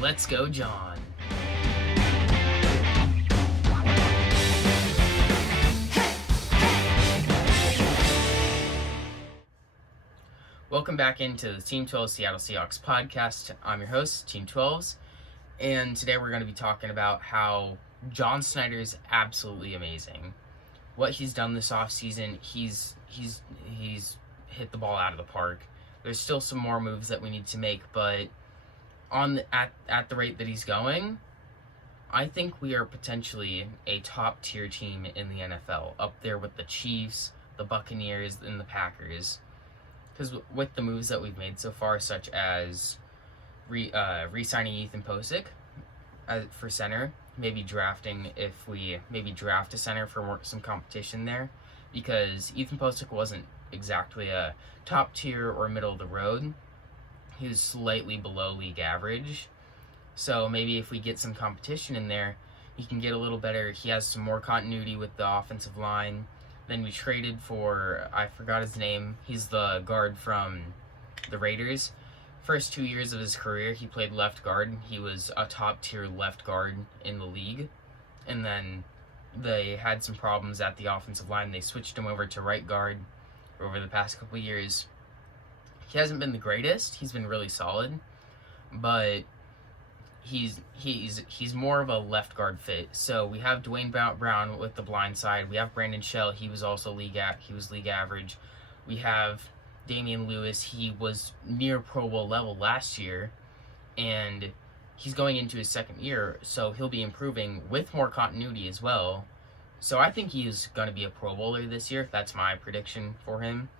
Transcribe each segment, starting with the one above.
Let's go, John. Welcome back into the Team 12 Seattle Seahawks podcast. I'm your host, Team 12s, and today we're going to be talking about how John Schneider is absolutely amazing. What he's done this offseason, he's hit the ball out of the park. There's still some more moves that we need to make, but at the rate that he's going, I think we are potentially a top tier team in the NFL, up there with the Chiefs, the Buccaneers, and the Packers. Because with the moves that we've made so far, such as re-signing Ethan Posick for center, maybe drafting if we draft a center for some competition there, because Ethan Posick wasn't exactly a top tier or middle of the road. He was slightly below league average. So maybe if we get some competition in there, he can get a little better. He has some more continuity with the offensive line. Then we traded for, I forgot his name. He's the guard from the Raiders. First 2 years of his career, he played left guard. He was a top tier left guard in the league. And then they had some problems at the offensive line. They switched him over to right guard over the past couple of years. He hasn't been the greatest. He's been really solid, but he's more of a left guard fit. So we have Dwayne Brown with the blind side. We have Brandon Shell. He was also league average. We have Damian Lewis. He was near Pro Bowl level last year, and he's going into his second year, so he'll be improving with more continuity as well. So I think he's going to be a Pro Bowler this year. That's my prediction for him.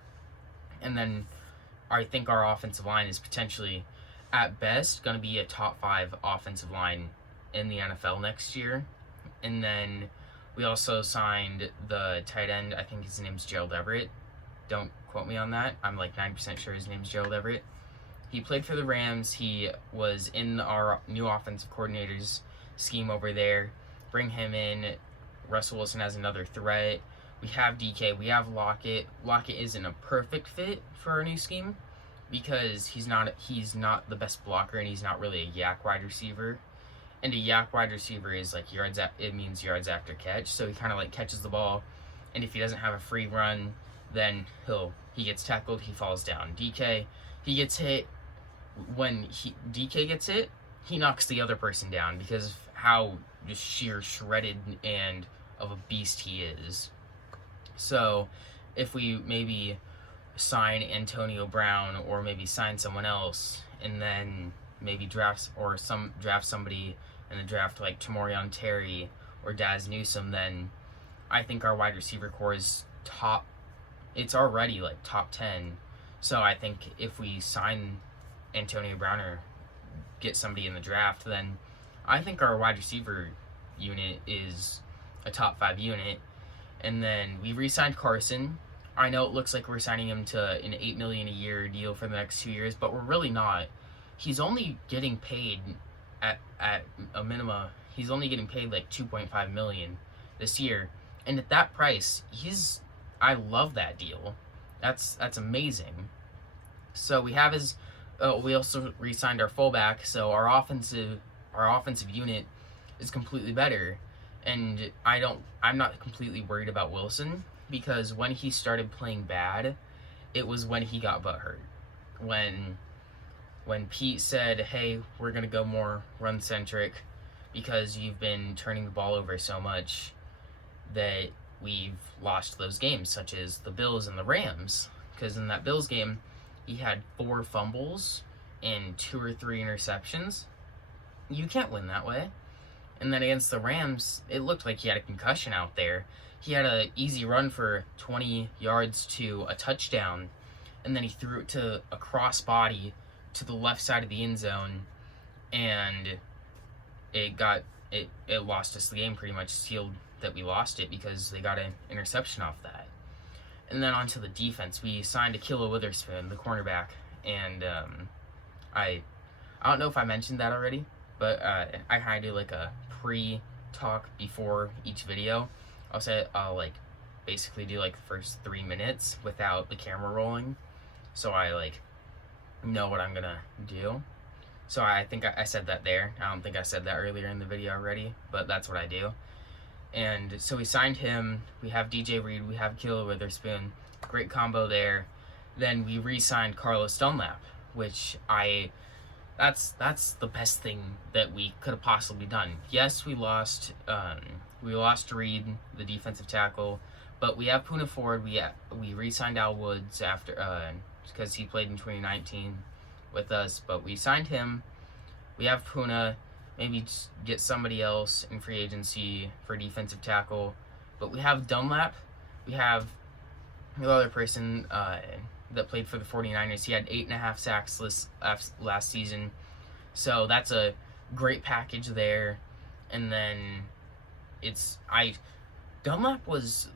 And then I think our offensive line is potentially, at best, going to be a top 5 offensive line in the NFL next year. And then we also signed the tight end. I think his name's Gerald Everett. Don't quote me on that. I'm like 90% sure his name's Gerald Everett. He played for the Rams. He was in our new offensive coordinator's scheme over there. Bring him in. Russell Wilson has another threat. We have DK. We have Lockett. Lockett isn't a perfect fit for our new scheme because he's not the best blocker, and he's not really a yak wide receiver. And a yak wide receiver is like it means yards after catch. So he kind of like catches the ball, and if he doesn't have a free run, then he gets tackled, he falls down. DK, he gets hit. When DK gets hit, he knocks the other person down because of how just sheer shredded and of a beast he is. So if we maybe sign Antonio Brown or maybe sign someone else and then maybe draft somebody in the draft like Tamorian Terry or Daz Newsome, then I think our wide receiver core is it's already like top 10. So I think if we sign Antonio Brown or get somebody in the draft, then I think our wide receiver unit is a top 5 unit. And then we re-signed Carson. I know it looks like we're signing him to an $8 million a year deal for the next 2 years, but we're really not. He's only getting paid at a minimum. He's only getting paid like $2.5 million this year, and at that price, I love that deal. That's amazing. So we have we also re-signed our fullback, so our offensive unit is completely better. And I'm not completely worried about Wilson, because when he started playing bad, it was when he got butthurt. When Pete said, hey, we're going to go more run-centric because you've been turning the ball over so much that we've lost those games, such as the Bills and the Rams. Because in that Bills game, he had 4 fumbles and 2 or 3 interceptions. You can't win that way. And then against the Rams, it looked like he had a concussion out there. He had an easy run for 20 yards to a touchdown, and then he threw it to a crossbody to the left side of the end zone, and it lost us the game, pretty much sealed that we lost it because they got an interception off that. And then onto the defense, we signed Ahkello Witherspoon, the cornerback, and I don't know if I mentioned that already, but I kind of do like a pre-talk before each video. I'll like basically do like the first 3 minutes without the camera rolling, so I like know what I'm gonna do. So I think I said that there. I don't think I said that earlier in the video already, but that's what I do. And so we signed him. We have DJ Reed. We have Keeler Witherspoon. Great combo there. Then we re-signed Carlos Dunlap, which that's the best thing that we could have possibly done. Yes, we lost Reed, the defensive tackle, but we have Puna Ford. We re-signed Al Woods after because he played in 2019 with us, but we signed him. We have Puna. Maybe just get somebody else in free agency for defensive tackle, but we have Dunlap. We have the other person that played for the 49ers. He had 8.5 sacks last season. So that's a great package there. And then Dunlap was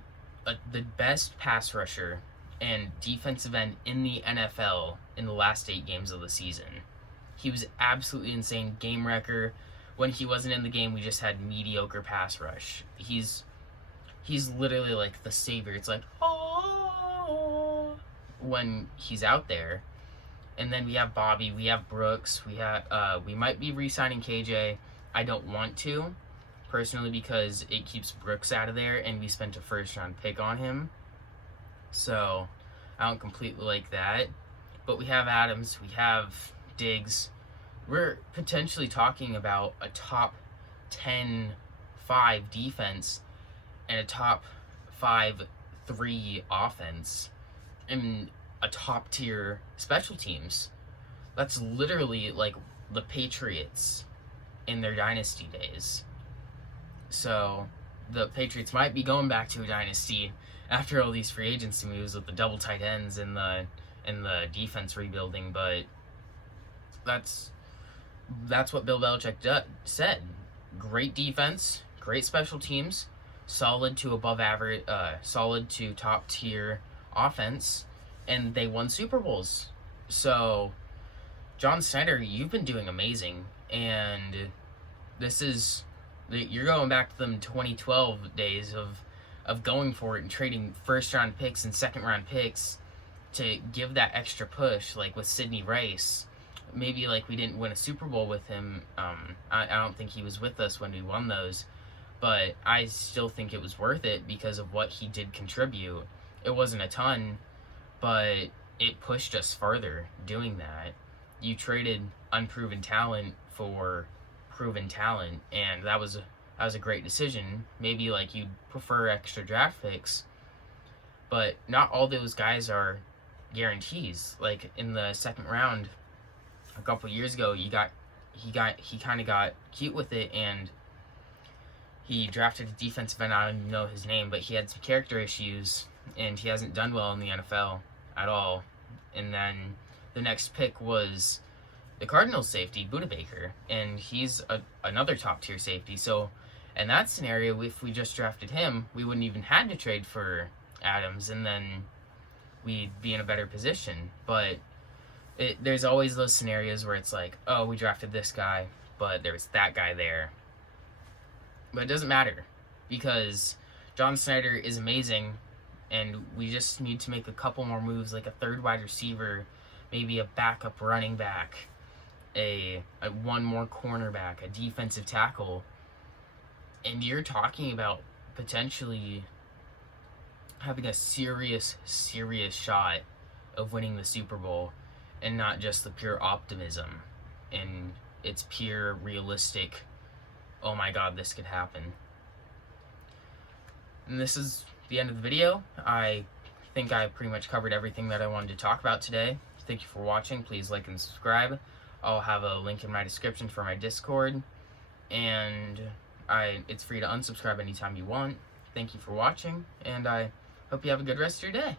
the best pass rusher and defensive end in the NFL in the last 8 games of the season. He was absolutely insane, game wrecker. When he wasn't in the game, we just had mediocre pass rush. He's literally like the savior. It's like, oh, when he's out there. And then we have Bobby, we have Brooks, we might be re-signing KJ. I don't want to, personally, because it keeps Brooks out of there, and we spent a first-round pick on him. So I don't completely like that. But we have Adams, we have Diggs. We're potentially talking about a top 10-5 defense and a top 5-3 offense and a top tier special teams. That's literally like the Patriots in their dynasty days. So the Patriots might be going back to a dynasty after all these free agency moves with the double tight ends and the defense rebuilding, but that's what Bill Belichick said. Great defense, great special teams, solid to above average, solid to top tier offense, and they won Super Bowls. So, John Snyder, you've been doing amazing, and you're going back to them 2012 days of going for it and trading first round picks and second round picks to give that extra push, like with Sidney Rice. Maybe like we didn't win a Super Bowl with him. I don't think he was with us when we won those, but I still think it was worth it because of what he did contribute. It wasn't a ton, but it pushed us further doing that. You traded unproven talent for proven talent, and that was a great decision. Maybe like you'd prefer extra draft picks, but not all those guys are guarantees. Like in the second round a couple years ago, he kind of got cute with it, and he drafted a defensive end. I don't even know his name, but he had some character issues, and he hasn't done well in the NFL at all. And then the next pick was the Cardinals safety, Budda Baker, and he's another top tier safety. So in that scenario, if we just drafted him, we wouldn't even had to trade for Adams, and then we'd be in a better position. But there's always those scenarios where it's like, oh, we drafted this guy, but there was that guy there. But it doesn't matter, because John Snyder is amazing, and we just need to make a couple more moves, like a third wide receiver, maybe a backup running back, a one more cornerback, a defensive tackle, and you're talking about potentially having a serious shot of winning the Super Bowl, and not just the pure optimism and it's pure realistic, oh my god, this could happen. And this is the end of the video. I think I pretty much covered everything that I wanted to talk about today. Thank you for watching. Please like and subscribe. I'll have a link in my description for my Discord, and it's free to unsubscribe anytime you want. Thank you for watching, and I hope you have a good rest of your day.